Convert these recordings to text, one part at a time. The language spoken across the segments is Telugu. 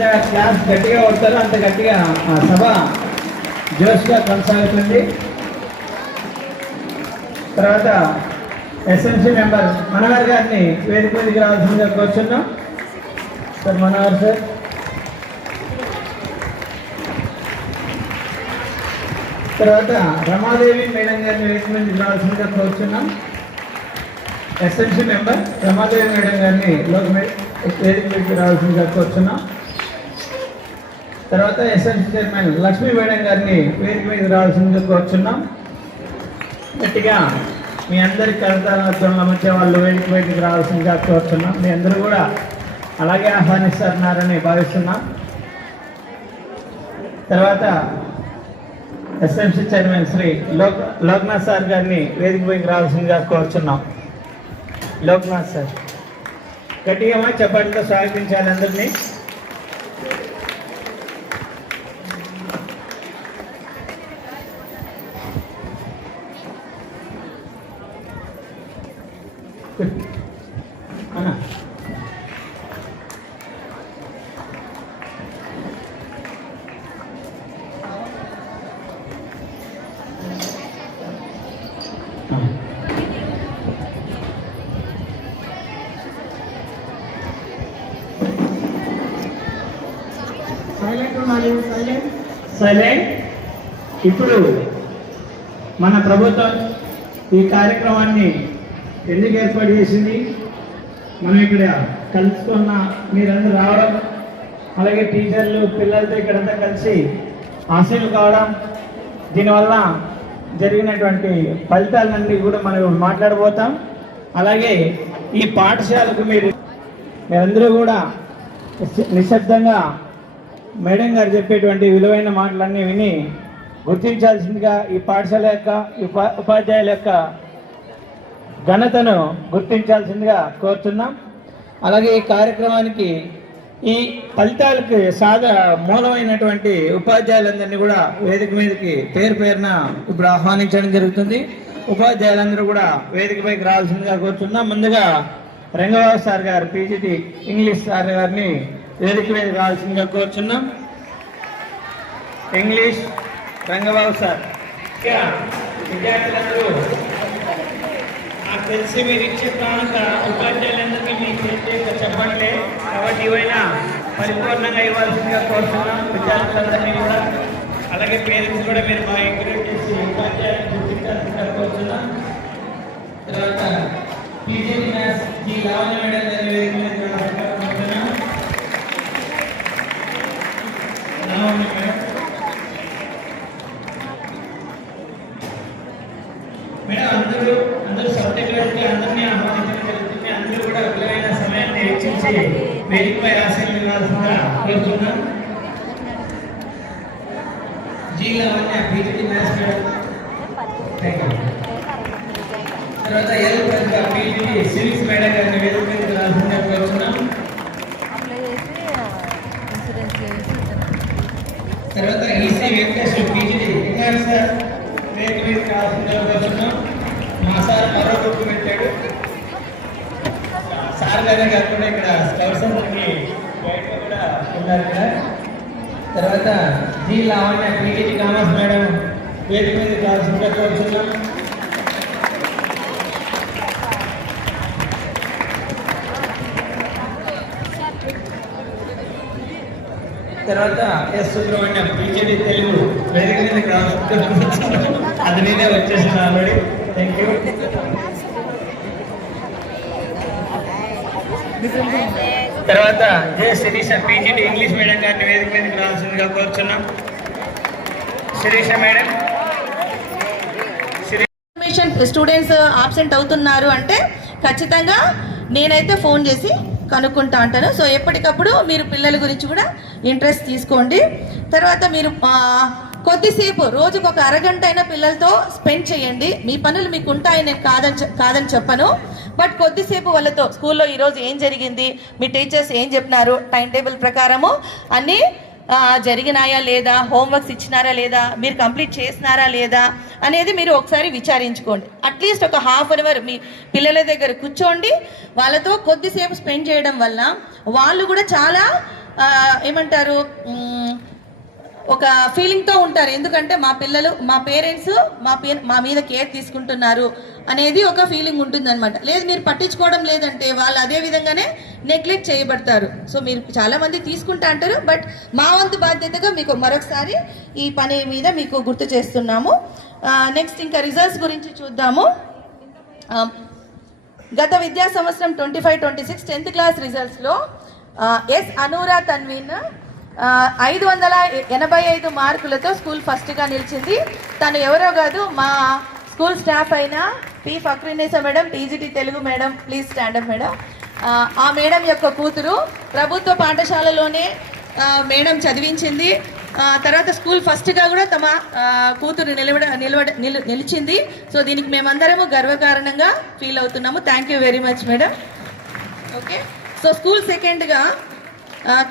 క్లాస్ గట్టిగా కొడతారో అంత గట్టిగా ఆ సభ జోష్గా కొనసాగుతుంది. తర్వాత ఎస్ఎంసీ మెంబర్ మనోహర్ గారిని వేదిక మీదకి రావాల్సిందిగా కోరుచున్నాం. Sir Manohar sir. తర్వాత రమాదేవి మేడం గారిని వేదిక మీదకి రావాల్సిందిగా కోరుచున్నాం. ఎస్ఎంసీ మెంబర్ రమాదేవి మేడం గారిని వేదిక మీదకి రావాల్సిందిగా కోరుచున్నాం. తర్వాత ఎస్ఎంసీ చైర్మన్ లక్ష్మీ మేడం గారిని వేదిక మీదకి రావాల్సిందిగా కోరుచున్నాం. గట్టిగా మీ అందరి కవితాలతో మధ్య వాళ్ళు వేదిక మీదకి రావాల్సిందిగా కోరుచున్నాం. మీ అందరూ కూడా అలాగే ఆహ్వానిస్తున్నారని భావిస్తున్నాం. తర్వాత SMC chairman Shri Loknath sir గారిని వేదిక మీదకి రావాల్సిందిగా కోరుచున్నాం. లోక్నాథ్ సార్ గట్టిగా చెప్పడంతో స్వాగతించాలి అందరినీ. అన్నా సైలెంట్. ఇప్పుడు మన ప్రభుత్వం ఈ కార్యక్రమాన్ని ఎందుకు ఏర్పాటు చేసింది, మనం ఇక్కడ కలుసుకున్న మీరందరూ రావడం, అలాగే టీచర్లు పిల్లలతో ఇక్కడంతా కలిసి హాస్టల్ కావడం, దీనివల్ల జరిగినటువంటి ఫలితాలన్నీ కూడా మనం మాట్లాడబోతాం. అలాగే ఈ పాఠశాలకు మీరందరూ కూడా నిశ్శబ్దంగా మేడం గారు చెప్పేటువంటి విలువైన మాటలన్నీ విని గుర్తించాల్సిందిగా ఈ పాఠశాల యొక్క ఉపాధ్యాయుల యొక్క ఘనతను గుర్తించాల్సిందిగా కోరుతున్నాం. అలాగే ఈ కార్యక్రమానికి ఈ ఫలితాలకు మూలమైనటువంటి ఉపాధ్యాయులందరినీ కూడా వేదిక మీదకి పేరు పేరున ఇప్పుడు ఆహ్వానించడం జరుగుతుంది. ఉపాధ్యాయులందరూ కూడా వేదికపైకి రావాల్సిందిగా కోరుతున్నాం. ముందుగా రంగబాబు సార్ గారు పీజీటీ ఇంగ్లీష్ సార్ గారిని వేదిక మీదకి రావాల్సిందిగా కోరుచున్నాం. English Rangababu sir. విద్యార్థులందరూ నాకు తెలిసి మీరు ఇచ్చే ప్రాంత ఉపాధ్యాయులందరికీ మీకు చెప్పట్లే కాబట్టి ఇవైనా పరిపూర్ణంగా ఇవ్వాల్సిందిగా కోరుతున్నాం విద్యార్థులందరినీ కూడా. అలాగే పేరెంట్స్ కూడా మీరు బాగా ఎంకరేజ్ చేసి ఉపాధ్యాయులను గుర్తించాల్సిందిగా కోరుతున్నాం. తర్వాత PGT maths G Lavanya madam గారిని వేదిక మీద కోరుతున్నాం. లావణ్య మేడం. మేడం అందరూ సబ్జెక్ట్ వైపు అందరినీ ఆహ్వానించడం జరుగుతుంది. అందరూ కూడా విలువైన సమయాన్ని వెచ్చించి వేదికపై ఆశీర్వదించాల్సిందిగా కోరుతున్నాం. G Lavanya PGT maths madam. తర్వాత L Pratibha PGT civics madam గారిని వేదిక మీద రావాల్సిందిగా కోరుతున్నాం. తర్వాత EC Venkateswara PGT English sir వేదిక మీద రావాల్సిందిగా కోరుతున్నాం. మా సార్ మరో గ్రూప్ పెట్టాడు. సార్ గారే కాకుండా ఇక్కడ స్కౌట్స్ అందరికి బయట కూడా ఉన్నారు ఇక్కడ. తర్వాత G Lavanya PGT commerce madam వేదిక మీద రావాల్సిందిగా కోరుతున్నాం. తర్వాత ఎస్ సుబ్రహ్మణ్యం పీజీటీ తెలుగు వేదిక మీదకి రావాల్సిందిగా అది నేనే వచ్చేసిన ఆల్రెడీ. Thank you. తర్వాత జే శిరీష పీజీటీ ఇంగ్లీష్ మేడం గారిని వేదిక మీదకి రావాల్సిందిగా కోరుచున్నాం. శిరీష మేడం. స్టూడెంట్స్ ఆబ్సెంట్ అవుతున్నారు అంటే ఖచ్చితంగా నేనైతే ఫోన్ చేసి కనుక్కుంటా అంటాను. సో ఎప్పటికప్పుడు మీరు పిల్లల గురించి కూడా ఇంట్రెస్ట్ తీసుకోండి. తర్వాత మీరు కొద్దిసేపు రోజుకు ఒక అరగంట అయినా పిల్లలతో స్పెండ్ చేయండి. మీ పనులు మీకు ఉంటాయి, నేను కాదని చెప్పను. బట్ కొద్దిసేపు వాళ్ళతో స్కూల్లో ఈరోజు ఏం జరిగింది, మీ టీచర్స్ ఏం చెప్పినారు, టైం టేబుల్ ప్రకారము అన్నీ జరిగినాయా లేదా, హోంవర్క్స్ ఇచ్చినారా లేదా, మీరు కంప్లీట్ చేసినారా లేదా అనేది మీరు ఒకసారి విచారించుకోండి. అట్లీస్ట్ ఒక హాఫ్ అన్ అవర్ మీ పిల్లల దగ్గర కూర్చోండి. వాళ్ళతో కొద్దిసేపు స్పెండ్ చేయడం వల్ల వాళ్ళు కూడా చాలా ఏమంటారు ఒక ఫీలింగ్తో ఉంటారు. ఎందుకంటే మా పిల్లలు మా పేరెంట్స్ మా మీద కేర్ తీసుకుంటున్నారు అనేది ఒక ఫీలింగ్ ఉంటుందన్నమాట. లేదు మీరు పట్టించుకోవడం లేదంటే వాళ్ళు అదే విధంగానే నెగ్లెక్ట్ చేయబడతారు. సో మీరు చాలామంది తీసుకుంటా అంటారు, బట్ మా వంతు బాధ్యతగా మీకు మరొకసారి ఈ పని మీద మీకు గుర్తు చేస్తున్నాము. నెక్స్ట్ ఇంకా రిజల్ట్స్ గురించి చూద్దాము. గత విద్యా సంవత్సరం 25-26 10th క్లాస్ రిజల్ట్స్లో ఎస్ అనూరా తన్వీన్ 585 మార్కులతో స్కూల్ ఫస్ట్గా నిలిచింది. తను ఎవరో కాదు, మా స్కూల్ స్టాఫ్ అయిన P Fakhrunnisa madam, TGT Telugu madam, please stand up madam. ఆ మేడం యొక్క కూతురు ప్రభుత్వ పాఠశాలలోనే మేడం చదివించింది. తర్వాత స్కూల్ ఫస్ట్గా కూడా తమ కూతురు నిలిచింది. సో దీనికి మేమందరము గర్వకారణంగా ఫీల్ అవుతున్నాము. Thank you very much madam. Okay, so school సెకండ్గా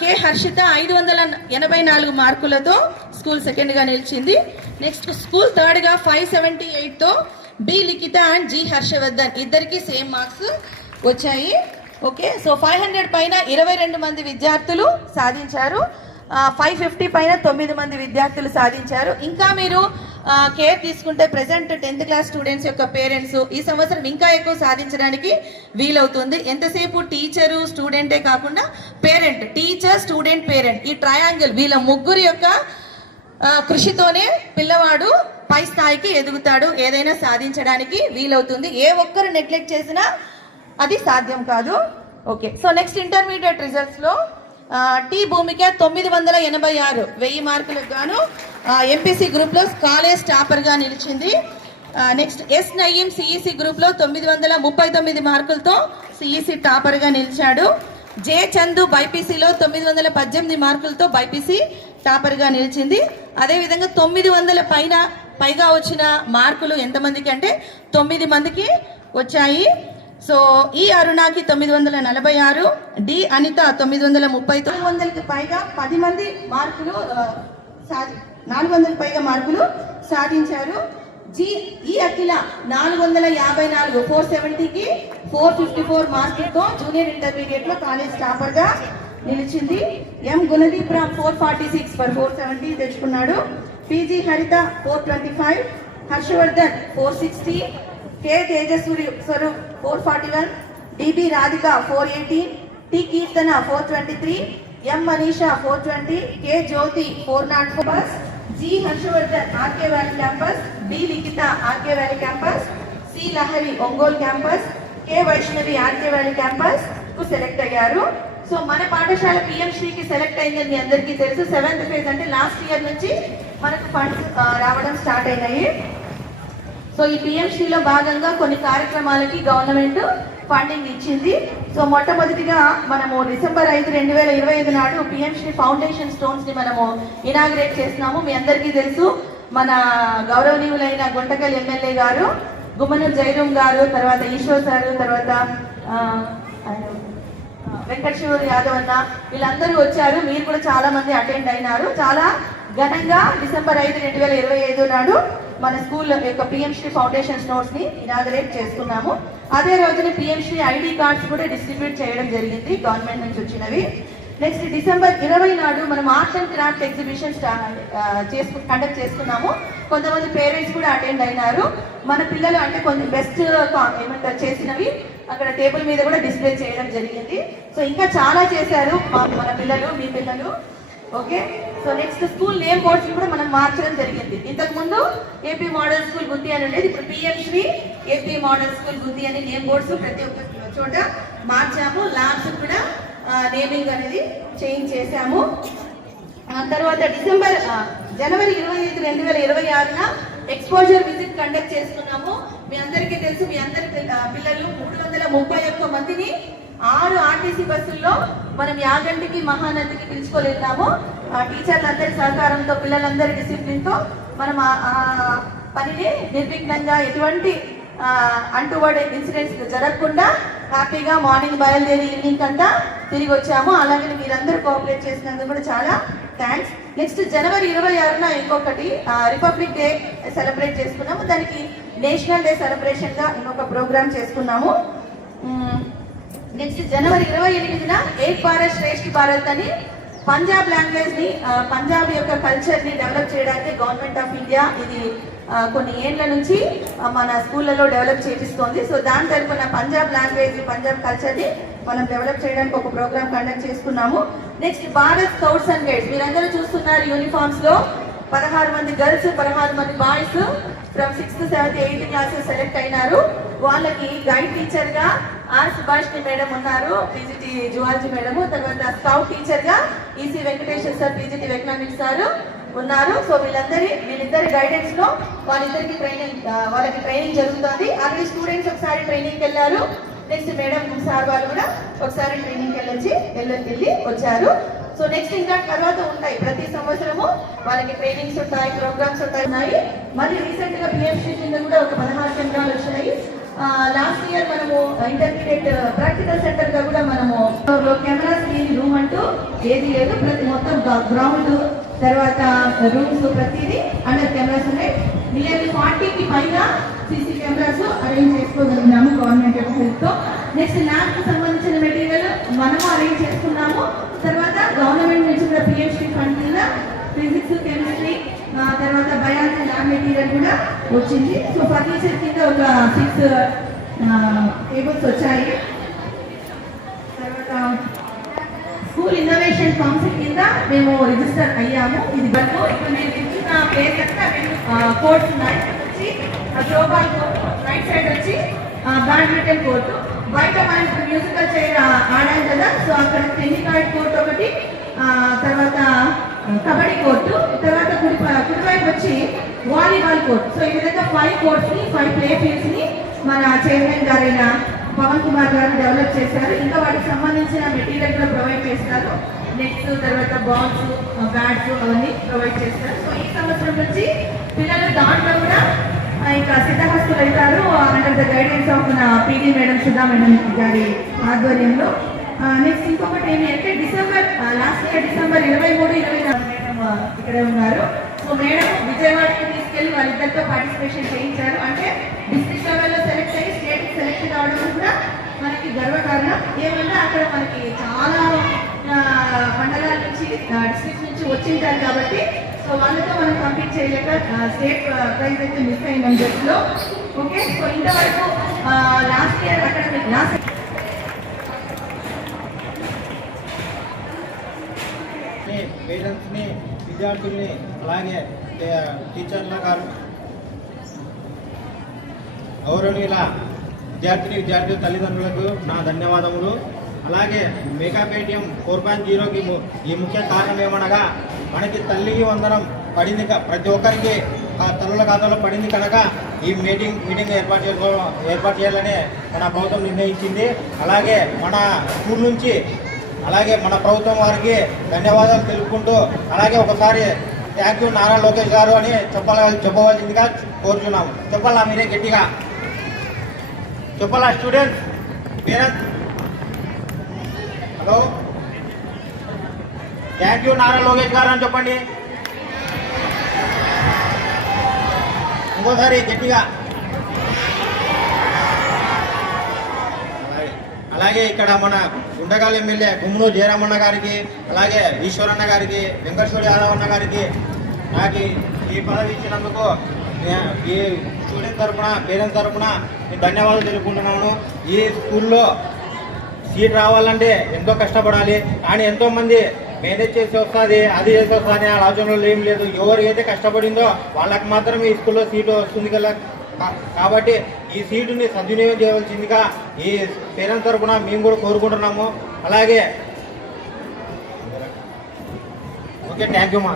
కే హర్షిత 584 మార్కులతో స్కూల్ సెకండ్గా నిలిచింది. నెక్స్ట్ స్కూల్ థర్డ్గా 578తో B Likhitha and G Harshavardhan ఇద్దరికి సేమ్ మార్క్స్ వచ్చాయి. ఓకే, సో 500 పైన 22 మంది విద్యార్థులు సాధించారు. 550 పైన 9 మంది విద్యార్థులు సాధించారు. ఇంకా మీరు కేర్ తీసుకుంటే ప్రెసెంట్ 10th క్లాస్ స్టూడెంట్స్ యొక్క పేరెంట్స్ ఈ సంవత్సరం ఇంకా ఎక్కువ సాధించడానికి వీలవుతుంది. ఎంతసేపు టీచరు స్టూడెంటే కాకుండా పేరెంట్, టీచర్ స్టూడెంట్ పేరెంట్, ఈ ట్రయాంగిల్ వీళ్ళ ముగ్గురు యొక్క కృషితోనే పిల్లవాడు పై స్థాయికి ఎదుగుతాడు, ఏదైనా సాధించడానికి వీలవుతుంది. ఏ ఒక్కరు నెగ్లెక్ట్ చేసినా అది సాధ్యం కాదు. ఓకే, సో నెక్స్ట్ ఇంటర్మీడియట్ రిజల్ట్స్లో టీ భూమిక 986 1000 మార్కులకు గాను ఎంపీసీ గ్రూప్లో కాలేజ్ టాపర్గా నిలిచింది. నెక్స్ట్ ఎస్ నయీం సిఈసి గ్రూప్లో 939 మార్కులతో సిఈసి టాపర్గా నిలిచాడు. జే చందు బైపీసీలో 918 మార్కులతో బైపీసీ టాపర్గా నిలిచింది. అదేవిధంగా 900 పైగా వచ్చిన మార్కులు ఎంతమందికి అంటే 9 మందికి వచ్చాయి. సో ఈ అరుణాకి 946, డి అనిత 930, 400కి పైగా 10 మంది మార్కులు 400 పైగా మార్కులు సాధించారు. ఈ అఖిల 454 470కి 454 మార్కులతో జూనియర్ ఇంటర్మీడియట్ లో కాలేజ్ టాపర్ గా నిలిచింది. ఎం గుణదీప్ రామ్ 446 470 తెచ్చుకున్నాడు. P G Haritha 425, Harshavardhan 460, K Tejaswari Swaroop 441, D B Radhika 418, T Keerthana 423, M Manisha 420, K Jyothi 404, G Harshavardhan R K valley campus, B Likhitha R K valley campus, C Lahari Ongole campus, K Vaishnavi R K valley campus కు సెలెక్ట్ అయ్యారు. సో మన పాఠశాల పిఎంశ్రీకి సెలెక్ట్ అయిందని మీ అందరికీ తెలుసు. 7th ఫేజ్ అంటే లాస్ట్ ఇయర్ నుంచి మనకు ఫండ్స్ రావడం స్టార్ట్ అయినాయి. సో ఈ పిఎంశ్రీలో భాగంగా కొన్ని కార్యక్రమాలకి గవర్నమెంట్ ఫండింగ్ ఇచ్చింది. సో మొట్టమొదటిగా మనము డిసెంబర్ 5, 2025 నాడు పిఎంశ్రీ ఫౌండేషన్ స్టోన్స్ ని మనము ఇనాగ్రేట్ చేస్తున్నాము. మీ అందరికీ తెలుసు, మన గౌరవనీయులైన గుంటకల్ ఎమ్మెల్యే గారు, గుమ్మనూరు జైరూమ్ గారు, తర్వాత ఈశ్వర్ సారు, తర్వాత వెంకటేశ్వర యాదవ్ అన్న, వీళ్ళందరూ వచ్చారు. మీరు కూడా చాలా మంది అటెండ్ అయినారు. చాలా ఘనంగా డిసెంబర్ 5, 2025 నాడు మన స్కూల్ యొక్క పిఎంశ్రీ ఫౌండేషన్ స్టోర్స్ ని ఇనాగరేట్ చేసుకున్నాము. అదే రోజున పిఎంశ్రీ ఐడి కార్డ్స్ కూడా డిస్ట్రిబ్యూట్ చేయడం జరిగింది, గవర్నమెంట్ నుంచి వచ్చినవి. నెక్స్ట్ డిసెంబర్ 20 నాడు మనం art and craft exhibition conduct చేసుకున్నాము. కొంతమంది పేరెంట్స్ కూడా అటెండ్ అయినారు. మన పిల్లలు అంటే కొంచెం బెస్ట్ ఏమంటారు చేసినవి అక్కడ టేబుల్ మీద కూడా డిస్ప్లే చేయడం జరిగింది. సో ఇంకా చాలా చేశారు మన పిల్లలు, మీ పిల్లలు. Okay, so next school name boards కూడా మనం మార్చడం జరిగింది. ఇంతకు ముందు ఏపీ మోడల్ స్కూల్ గుత్తి అని ఉండేది, ఇప్పుడు పిఎంశ్రీ ఏపీ మోడల్ స్కూల్ గుత్తి అని నేమ్ బోర్డ్స్ ప్రతి ఒక్క చోట మార్చాము. ల్యాబ్స్ కూడా నేమింగ్ అనేది చేంజ్ చేశాము. తర్వాత జనవరి 25, 2026 ఎక్స్పోజర్ విజిట్ కండక్ట్ చేసుకున్నాము. మీ అందరికీ తెలుసు, మీ అందరి పిల్లలు 331 మందిని 6 ఆర్టీసీ బస్సుల్లో మనం యాగంటికి మహానదికి పిలుచుకోలేదాము. టీచర్లందరి సహకారంతో, పిల్లలందరి డిసిప్లిన్తో మనం ఆ పనిని నిర్విఘ్నంగా ఎటువంటి అంటువర్డ్ ఇన్సిడెంట్స్ జరగకుండా హ్యాపీగా మార్నింగ్ బయలుదేరి ఈవినింగ్ అంతా తిరిగి వచ్చాము. అలాగే మీరందరూ కోఆపరేట్ చేసినందుకు కూడా చాలా థ్యాంక్స్. నెక్స్ట్ జనవరి 26న ఇంకొకటి రిపబ్లిక్ డే సెలబ్రేట్ చేసుకున్నాము. దానికి నేషనల్ డే సెలబ్రేషన్ గా ఇంకొక ప్రోగ్రామ్ చేసుకున్నాము. నెక్స్ట్ జనవరి 28న ఏక్ భారత్ శ్రేష్ఠ భారత్ అని పంజాబ్ లాంగ్వేజ్ని పంజాబ్ యొక్క కల్చర్ని డెవలప్ చేయడానికి గవర్నమెంట్ ఆఫ్ ఇండియా ఇది కొన్ని ఏళ్ల నుంచి మన స్కూళ్ళలో డెవలప్ చేపిస్తోంది. సో దాని తరఫున పంజాబ్ లాంగ్వేజ్ పంజాబ్ కల్చర్ని మనం డెవలప్ చేయడానికి ఒక ప్రోగ్రామ్ కండక్ట్ చేసుకున్నాము. Next Bharat scouts and guides, మీరందరూ చూస్తున్నారు యూనిఫామ్స్లో 16 మంది గర్ల్స్ 16 మంది boys from 6th 7th 8th classes select అయినారు. వాళ్ళకి గైడ్ టీచర్గా ఆర్ సుభాష్ని మేడం ఉన్నారు, పీజీటీ జువాలజీ మేడము. తర్వాత స్కౌట్ టీచర్గా EC Venkateswara sir, PGT economics sir ఉన్నారు. సో వీళ్ళిద్దరి గైడెన్స్ లో వాళ్ళకి ట్రైనింగ్ జరుగుతుంది. ఆల్రెడీ స్టూడెంట్స్ ఒకసారి ట్రైనింగ్కి వెళ్ళారు. నెక్స్ట్ మేడం సార్ వాళ్ళు కూడా ఒకసారి ట్రైనింగ్కి వెళ్ళి వచ్చారు. సో నెక్స్ట్ ఇంకా తర్వాత ఉంటాయి, ప్రతి సంవత్సరము వాళ్ళకి ట్రైనింగ్స్ ఉంటాయి, ప్రోగ్రామ్స్ ఉన్నాయి. మళ్ళీ రీసెంట్ గా పిఎంసీ కింద కూడా ఒక 16 కేంద్రాలు వచ్చాయి. లాస్ట్ ఇయర్ మనము ఇంటర్మీడియట్ ప్రాక్టికల్ సెంటర్ గా కూడా మనము కెమెరాస్ లేని రూమ్ అంటూ ఏది లేదు, ప్రతి మొత్తం గ్రౌండ్ తర్వాత రూమ్స్ ప్రతిదీ అండర్ కెమెరాస్ ఉన్నాయి. నియర్లీ 40కి పైగా సీసీ కెమెరాస్ అరేంజ్ చేసుకోగలిగినాము గవర్నమెంట్ యొక్క హెల్ప్ తో. నెక్స్ట్ ల్యాబ్ కి సంబంధించిన మెటీరియల్ మనము అరేంజ్ చేసుకున్నాము. తర్వాత గవర్నమెంట్ నుంచి కూడా పిహెచ్డి ఫండ్ కింద ఫిజిక్స్, కెమిస్ట్రీ, తర్వాత బయాలజీ ల్యాబ్ మెటీరియల్ కూడా వచ్చింది. సో ఫర్నిచర్ కింద ఒక 6 టేబుల్స్ వచ్చాయి. తర్వాత స్కూల్ ఇన్నోవేషన్ కౌన్సిల్ కింద మేము రిజిస్టర్ అయ్యాము. ఇది వరకు ఇప్పుడు నేను ఇచ్చిన ప్లేస్ అంతా కోర్ట్స్ ఉన్నాయి. వచ్చి త్రోబాల్ కోర్టు, రైట్ సైడ్ వచ్చి బ్యాడ్మింటన్ కోర్టు, బయట మనం మ్యూజికల్ చైర్ ఆడాం కదా, సో అక్కడ టెన్నిస్ కోర్టు ఒకటి, తర్వాత కబడ్డీ కోర్టు, తర్వాత కుడివైపు వచ్చి వాలీబాల్ కోర్టు. సో ఈ విధంగా 5 కోర్ట్స్ని 5 ప్లే ఫీల్డ్స్ని మన చైర్మన్ గారైన పవన్ కుమార్ గారు డెవలప్ చేశారు. ఇంకా వాటికి సంబంధించిన మెటీరియల్ కూడా ప్రొవైడ్ చేస్తారు. నెట్స్, తర్వాత బాల్స్, బ్యాట్స్ అవన్నీ ప్రొవైడ్ చేస్తారు. సో ఈ సంవత్సరం నుంచి పిల్లలు దాంట్లో కూడా ఇంకా సిద్ధహస్తులు వెళ్తారు అండర్ ద గైడెన్స్ ఆఫ్ మన పీడీ మేడం సుధా మేడం గారి ఆధ్వర్యంలో. నెక్స్ట్ ఇంకొకటి ఏమి అంటే లాస్ట్ ఇయర్ డిసెంబర్ 23-24 మేడం ఇక్కడే ఉన్నారు. సో మేడం విజయవాడకి తీసుకెళ్లి వాళ్ళిద్దరితో పార్టిసిపేషన్ చేయించారు. అంటే డిస్ట్రిక్ట్ లెవెల్లో సెలెక్ట్ అయ్యి స్టేట్కి సెలెక్ట్ కావడం కూడా మనకి గర్వకారణం. ఏమన్నా అక్కడ మనకి చాలా మండలాల నుంచి డిస్ట్రిక్ట్ నుంచి వచ్చింటారు కాబట్టి సో వాళ్ళతో మనం కంప్లీట్ చేయలేక స్టేట్ ప్రైజ్ అయితే మిస్ అయింది జట్లో. ఓకే, సో ఇంతవరకు లాస్ట్ ఇయర్ అకాడమిక్ పేరెంట్స్ని, విద్యార్థుల్ని, అలాగే టీచర్ల గారు, గౌరవనీయుల విద్యార్థుల తల్లిదండ్రులకు నా ధన్యవాదములు. అలాగే మెగా పేటిఎం 4.0కి ఈ ముఖ్య కారణం ఏమనగా మనకి తల్లికి వందనం పడింది, ప్రతి ఒక్కరికి తల్లుల ఖాతాలో పడింది కనుక ఈ మీటింగ్ ఏర్పాటు చేయాలని మన ప్రభుత్వం నిర్ణయించింది. అలాగే మన స్కూల్ నుంచి అలాగే మన ప్రభుత్వం వారికి ధన్యవాదాలు తెలుపుకుంటూ అలాగే ఒకసారి థ్యాంక్ యూ నారా లోకేష్ గారు అని చెప్పవలసిందిగా కోరుచున్నాము. చెప్పాలా మీరే గట్టిగా చెప్పాలా students, parents? Hello, thank you Nara Lokesh గారు అని చెప్పండి ఇంకోసారి గట్టిగా. అలాగే ఇక్కడ మన గుంటకాల ఎమ్మెల్యే గుమ్మనూరు జయరామన్న గారికి, అలాగే ఈశ్వరన్న గారికి, వెంకటేశ్వర యాదవ్ అన్న గారికి నాకు ఈ పదవి ఇచ్చినందుకు ఈ స్టూడెంట్ తరఫున, పేరెంట్స్ తరఫున ధన్యవాదాలు తెలుపుకుంటున్నాను. ఈ స్కూల్లో సీట్ రావాలంటే ఎంతో కష్టపడాలి, కానీ ఎంతోమంది మేనేజ్ చేసి వస్తుంది, అది చేసి వస్తుంది ఆ ఆలోచనలో ఏం లేదు. ఎవరికైతే కష్టపడిందో వాళ్ళకి మాత్రం ఈ స్కూల్లో సీటు వస్తుంది కదా. కాబట్టి ఈ సీటుని సద్వినియోగం చేయవలసిందిగా ఈ పేరెంట్స్ తరఫున మేము కూడా కోరుకుంటున్నాము. అలాగే ఓకే, థ్యాంక్ యూ మా.